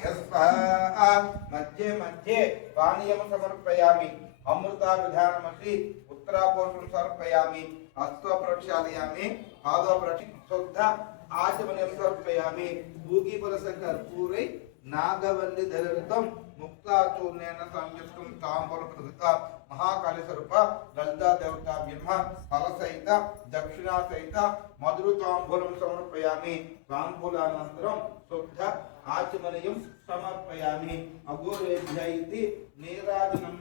मध्ये मध्ये पानीयं समर्पयामि अमृताभिधानमसि उत्तरापोषणं समर्पयामि हस्तो प्रक्षालयामि पादो शुद्ध आचमनीयं समर्पयामि पूगीफलसकर्पूरै नागवल्लीधरयुतं मुक्ताचूर्णेन संयुक्तं ताम्बूलप्रदत्ता महाकाली स्वरूप ललिता देवताभ्यः फलसहित दक्षिणा सहित मधुरताम्बूलं समर्पयामि ताम्बूलानन्तरं शुद्ध आचमनीयं समर्पयामि अघोरेभ्यः इति नीराजनम्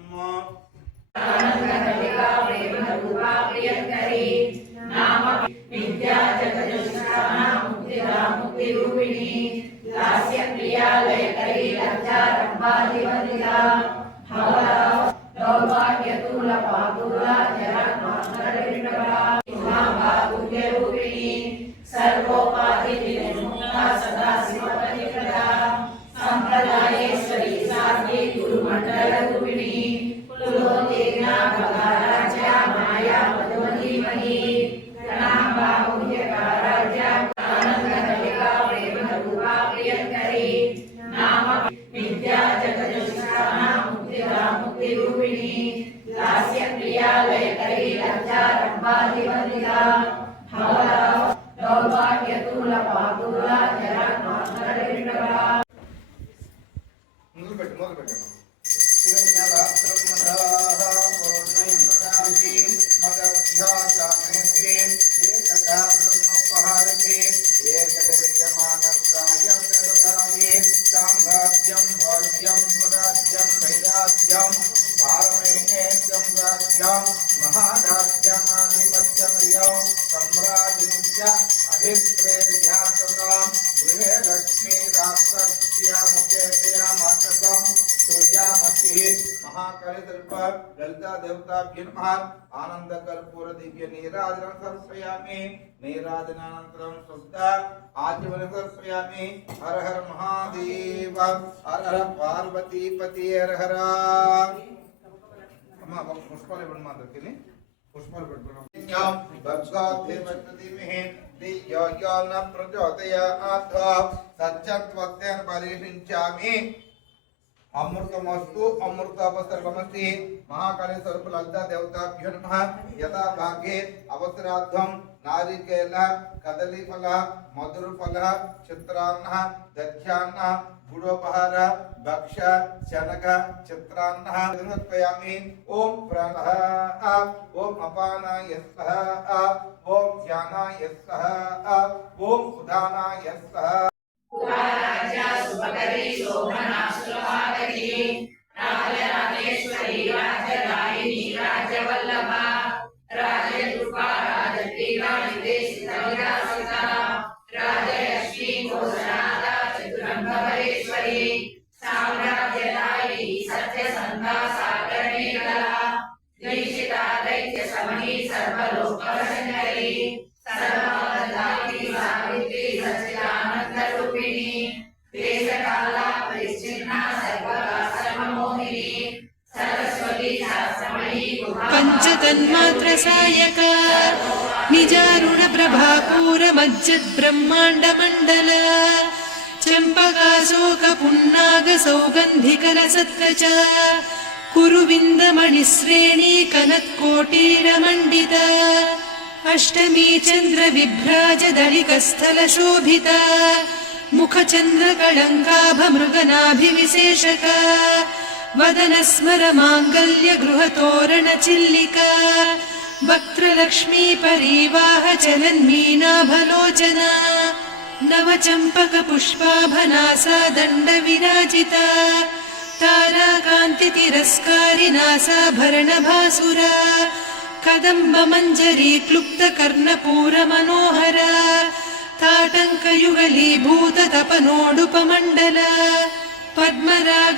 विद्या जगदुष्टानां मुक्तिरूपिणी लास्य प्रिया लयकरी लज्जा रंभादिवंदिता भवरा दौर्भाग्यतूल पादुला जरात्मानरविंदरा महाभागुर्यरूपिणी सर्वोपाधि विमुक्ता सदा शिवपतिप्रदा संप्रदायेश्वरी साध्वी गुरुमंडलरूपिणी कुलोतीर्णा भगाराज्या माया मधुमतीमही विद्या जगदुष्टानां मुक्तिरूपिणी लास्य प्रिया लयकरी लज्जा रंभादिवंदिता भवरा दौर्भाग्यतूल पादुला जरात्मानरविंदरा साम्राज्यं भौज्यं स्वराज्यं वैराज्यं भारमेयं राज्यं महाराज्यमाधिपत्यमयं सम्राज्ञस्य अधिप्रेर्यासनं गृहे लक्ष्मी राष्ट्रस्य मुखेभ्यः मातकं सृजामति महाकाली स्वरूप ललिता देवताभ्यो नमः आनंद कर्पूर दिव्य नीराजनं समर्पयामि नीराजनानन्तरं शुद्ध आचमनीयं समर्पयामि हर हर महादेव हर हर पार्वती पति हर हर अम्मा पुष्पाలు ఇవ్వండి మా దగ్గరికి పుష్పాలు పెట్టుకున్నాం భగవద్దేవతదిమహే దియోయోన ప్రచోదయాత్ సత్యత్వత్యేన పరిశించామి अमृतमस्तु अमृतापसर्वमस्ति महाकाली स्वरूप ललिता देवताभ्यो नमः यथा भागे अवसरार्थं नारिकेल कदलीफल मधुरफल चित्रान्न दध्यान्न गुडोपहार भक्ष शनक चित्रान्न समर्पयामि ओम प्राणः ओम अपानाय स्वाहा ओम ध्यानाय स्वाहा ओम उदानाय स्वाहा राजा सुभकरी शोभना सुलभागरी राजराजेश्वरी राजदायिनी राजवल्लभा राजरूपा राजक्रीडा निदेशिता विराजिता राजलक्ष्मी घोषणादा चतुरंगभरेश्वरी साम्राज्यदायिनी सत्यसंधा सागरमेखला द्वेषिता दैत्य समनी सर्वलोकशंकरी सर्वदायिनी सावित्री सच्चिदानंदरूपिणी देशकाला परिच्छिन्ना सर्वदा सर्वमोहिनी सरस्वती शास्त्रमयी पंचतन्मात्र सायक निजारुण प्रभापूर मज्जत् ब्रह्मांड मंडल चंपकाशोक पुन्नाग सौगंधिकर सत्कच कुरुविंद मणिश्रेणी कनत्कोटीर मंडित अष्टमी चंद्र विभ्राज दलिकस्थल शोभिता मुखचंद्र कलंकाभ मृगनाभिविशेषक वदन स्मर मांगल्य गृह तोरण चिल्लिका वक्त्रलक्ष्मी परिवाह चलन्मीनाभलोचना नव चंपक पुष्पाभनासा दंड विराजिता ताराकांति तिरस्कारी नासाभरण भासुरा कदंब मंजरी क्लुप्त कर्णपूर मनोहर ताटंक युगली भूत तपनोडुपमंडल पद्मराग